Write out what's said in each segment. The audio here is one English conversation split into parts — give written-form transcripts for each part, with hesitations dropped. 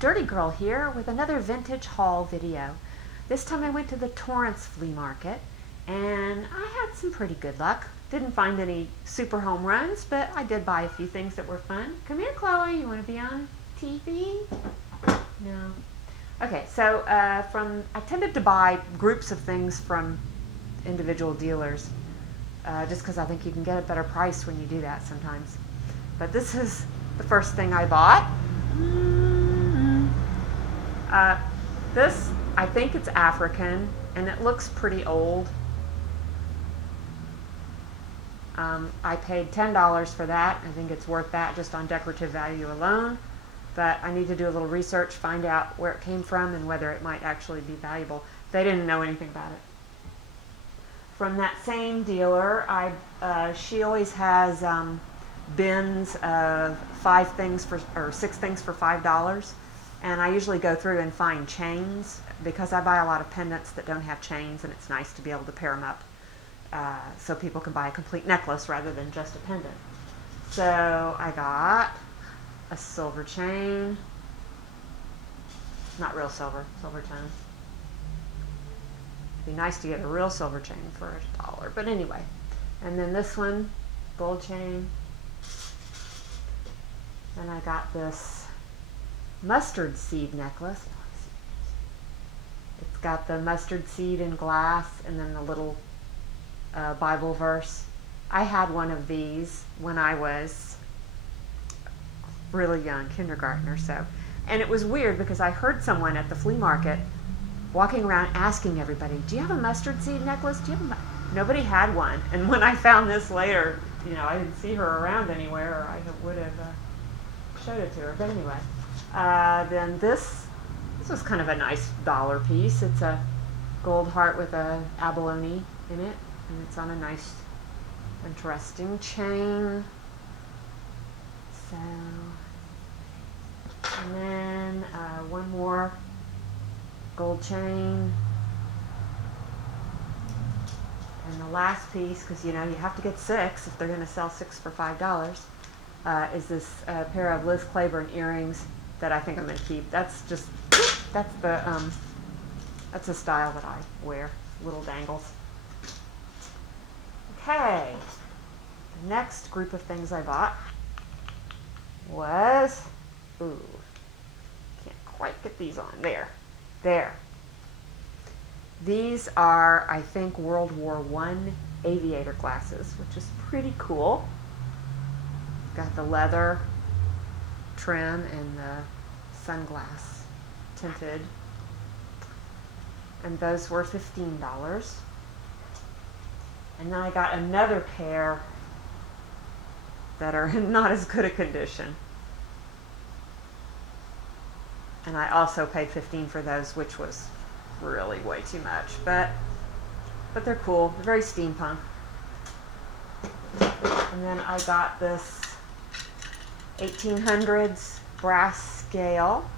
Dirty Girl here with another vintage haul video. This time I went to the Torrance flea market and I had some pretty good luck. Didn't find any super home runs, but I did buy a few things that were fun. Come here, Chloe, you want to be on TV? No. Okay, so I tended to buy groups of things from individual dealers just because I think you can get a better price when you do that sometimes. But this is the first thing I bought. This, I think it's African, and it looks pretty old. I paid $10 for that. I think it's worth that just on decorative value alone. But I need to do a little research, find out where it came from and whether it might actually be valuable. They didn't know anything about it. From that same dealer, she always has bins of 6 things for $5. And I usually go through and find chains because I buy a lot of pendants that don't have chains, and it's nice to be able to pair them up so people can buy a complete necklace rather than just a pendant. So I got a silver chain, not real silver, silver tone. It'd be nice to get a real silver chain for $1, but anyway. And then this one, gold chain. And I got this mustard seed necklace. It's got the mustard seed in glass and then the little Bible verse. I had one of these when I was really young, kindergarten or so. And it was weird because I heard someone at the flea market walking around asking everybody, do you have a mustard seed necklace? Do you have a Nobody had one. And when I found this later, you know, I didn't see her around anywhere, or I would have showed it to her. But anyway. Then this was kind of a nice dollar piece. It's a gold heart with a abalone in it, and it's on a nice, interesting chain. So, and then one more gold chain. And the last piece, because you know you have to get 6 if they're going to sell 6 for $5, is this pair of Liz Claiborne earrings that I think I'm going to keep. That's the style that I wear, little dangles. Okay, the next group of things I bought was, ooh, can't quite get these on, there. These are, I think, World War I aviator glasses, which is pretty cool. Got the leather trim and the sunglass tinted, and those were $15. And then I got another pair that are in not as good a condition, and I also paid $15 for those, which was really way too much, but they're cool. They're very steampunk. And then I got this 1800s brass scale.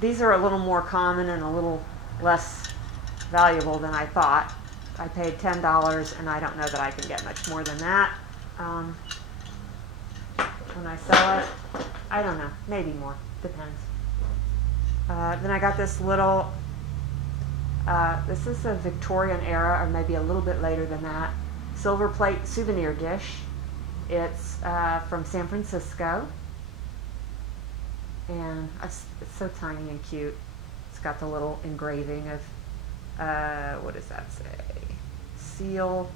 These are a little more common and a little less valuable than I thought. I paid $10, and I don't know that I can get much more than that. When I sell it, I don't know, maybe more, depends. Then I got this little, this is a Victorian era, or maybe a little bit later than that, silver plate souvenir dish. It's from San Francisco, and it's so tiny and cute. It's got the little engraving of, what does that say? Seal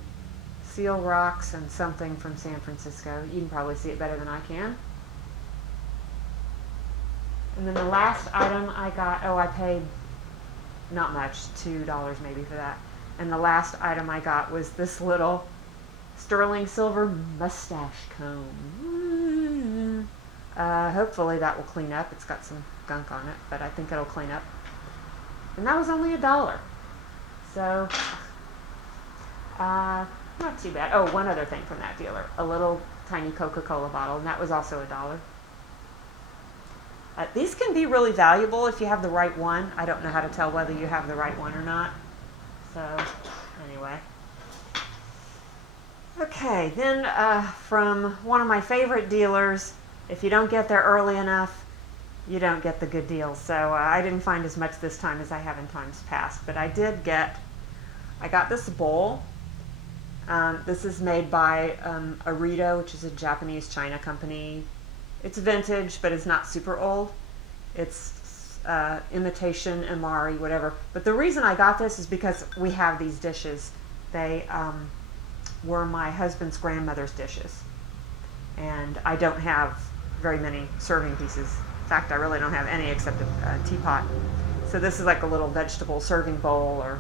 rocks and something from San Francisco. You can probably see it better than I can. And then the last item I got, I paid not much, $2 maybe for that. And the last item I got was this little sterling silver mustache comb. Hopefully that will clean up. It's got some gunk on it, but I think it'll clean up. And that was only $1. So, not too bad. Oh, one other thing from that dealer. A little tiny Coca-Cola bottle, and that was also $1. These can be really valuable if you have the right one. I don't know how to tell whether you have the right one or not. So, anyway. Okay, then from one of my favorite dealers, if you don't get there early enough, you don't get the good deals. So I didn't find as much this time as I have in times past. But I got this bowl. This is made by Arito, which is a Japanese China company. It's vintage, but it's not super old. It's imitation, Amari, whatever. But the reason I got this is because we have these dishes. They were my husband's grandmother's dishes. And I don't have very many serving pieces. In fact, I really don't have any except a teapot. So this is like a little vegetable serving bowl, or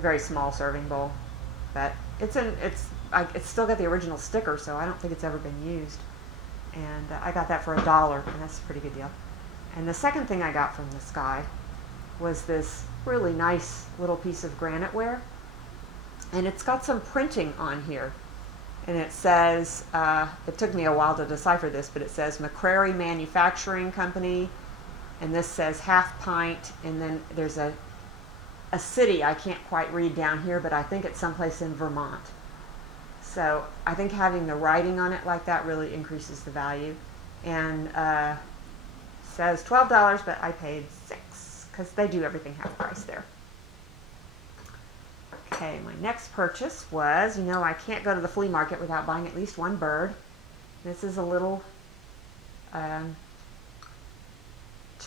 very small serving bowl. But it's still got the original sticker, so I don't think it's ever been used. And I got that for $1, and that's a pretty good deal. And the second thing I got from this guy was this really nice little piece of granite ware. And it's got some printing on here. And it says, it took me a while to decipher this, but it says McCrary Manufacturing Company, and this says half pint, and then there's a city I can't quite read down here, but I think it's someplace in Vermont. So I think having the writing on it like that really increases the value. And says $12, but I paid $6 because they do everything half price there. Okay, my next purchase was, you know, I can't go to the flea market without buying at least one bird. This is a little, no,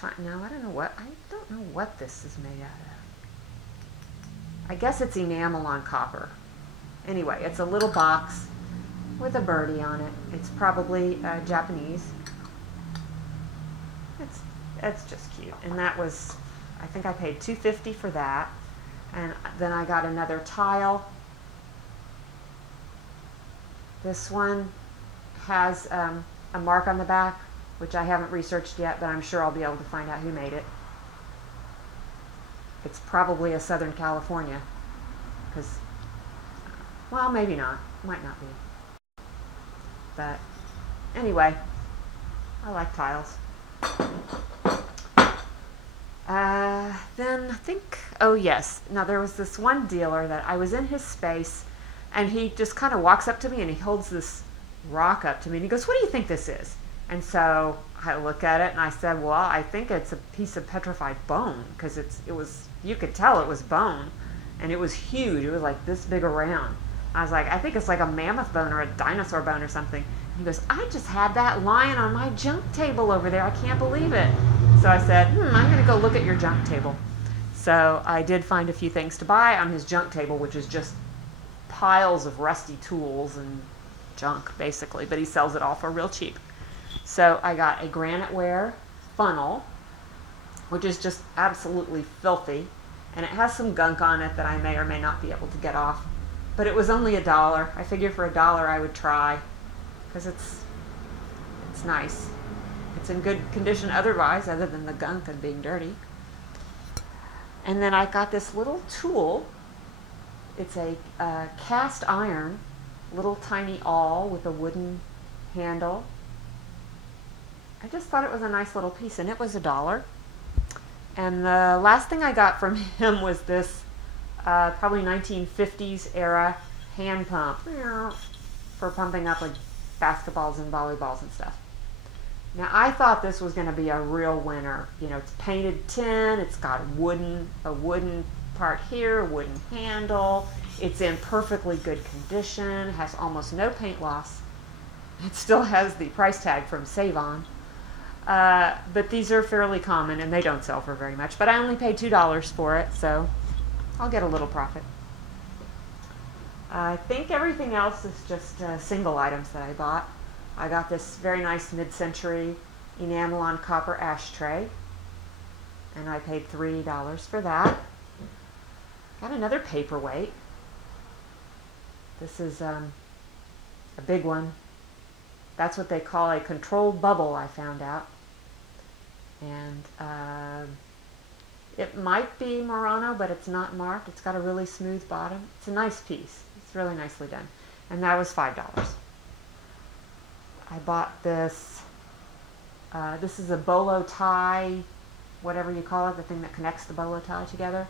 I don't know what this is made out of. I guess it's enamel on copper. Anyway, it's a little box with a birdie on it. It's probably Japanese. It's just cute. And that was, I think I paid $2.50 for that. And then I got another tile. This one has a mark on the back, which I haven't researched yet, but I'm sure I'll be able to find out who made it. It's probably a Southern California, because, well, maybe not. Might not be. But anyway, I like tiles. Then I think, oh yes, now there was this one dealer that I was in his space, and he just kind of walks up to me and he holds this rock up to me and he goes, "What do you think this is?" And so I look at it and I said, "Well, I think it's a piece of petrified bone," because you could tell it was bone, and it was huge. It was like this big around. I was like, "I think it's like a mammoth bone or a dinosaur bone or something." He goes, "I just had that lying on my junk table over there. I can't believe it." So I said, I'm going to go look at your junk table. So I did find a few things to buy on his junk table, which is just piles of rusty tools and junk, basically. But he sells it all for real cheap. So I got a granite ware funnel, which is just absolutely filthy. And it has some gunk on it that I may or may not be able to get off. But it was only $1. I figured for $1 I would try, because it's nice. It's in good condition otherwise, other than the gunk and being dirty. And then I got this little tool. It's a cast iron, little tiny awl with a wooden handle. I just thought it was a nice little piece, and it was $1. And the last thing I got from him was this probably 1950s era hand pump for pumping up like basketballs and volleyballs and stuff. Now I thought this was going to be a real winner. You know, it's painted tin, it's got a wooden part here, a wooden handle. It's in perfectly good condition, has almost no paint loss. It still has the price tag from Save On. But these are fairly common and they don't sell for very much. But I only paid $2 for it, so I'll get a little profit. I think everything else is just single items that I bought. I got this very nice mid-century enamel on copper ashtray, and I paid $3 for that. Got another paperweight. This is a big one. That's what they call a controlled bubble, I found out. And it might be Murano, but it's not marked. It's got a really smooth bottom. It's a nice piece. It's really nicely done. And that was $5. I bought this. This is a bolo tie, whatever you call it, the thing that connects the bolo tie together.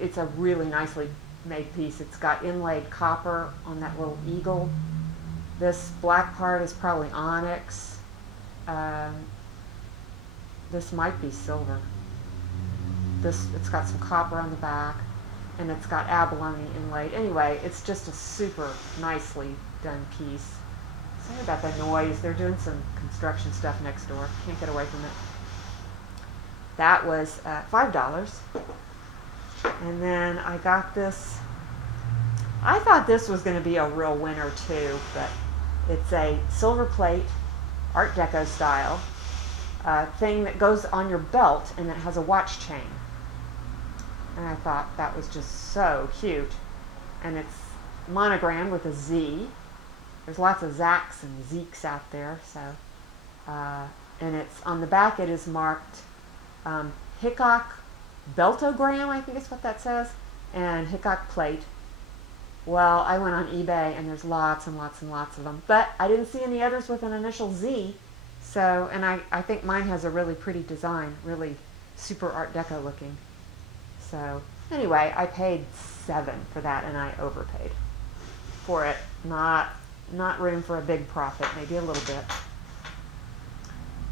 It's a really nicely made piece. It's got inlaid copper on that little eagle This black part is probably onyx. This might be silver. It's got some copper on the back, and it's got abalone inlaid. Anyway, it's just a super nicely done piece. Sorry about the noise. They're doing some construction stuff next door. Can't get away from it. That was $5. And then I got this. I thought this was going to be a real winner too, but it's a silver plate, Art Deco style thing that goes on your belt, and it has a watch chain. And I thought that was just so cute. And it's monogrammed with a Z. There's lots of Zacks and Zeeks out there, so and it's on the back. It is marked Hickok Beltogram, I think is what that says, and Hickok plate. Well, I went on eBay and there's lots and lots and lots of them, but I didn't see any others with an initial Z. So, and I think mine has a really pretty design, really super Art Deco looking. So anyway, I paid $7 for that, and I overpaid for it. Not room for a big profit, maybe a little bit.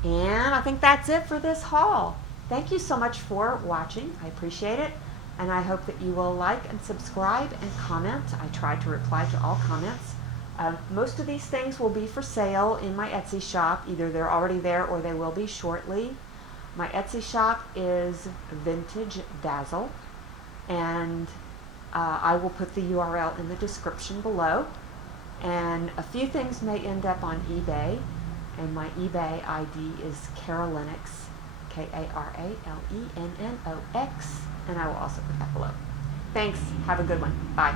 And I think that's it for this haul. Thank you so much for watching. I appreciate it. And I hope that you will like and subscribe and comment. I try to reply to all comments. Most of these things will be for sale in my Etsy shop. Either they're already there or they will be shortly. My Etsy shop is Vintage Dazzle, and I will put the URL in the description below. And a few things may end up on eBay, and my eBay ID is Karolinnox, K-A-R-A-L-E-N-N-O-X, and I will also put that below. Thanks. Have a good one. Bye.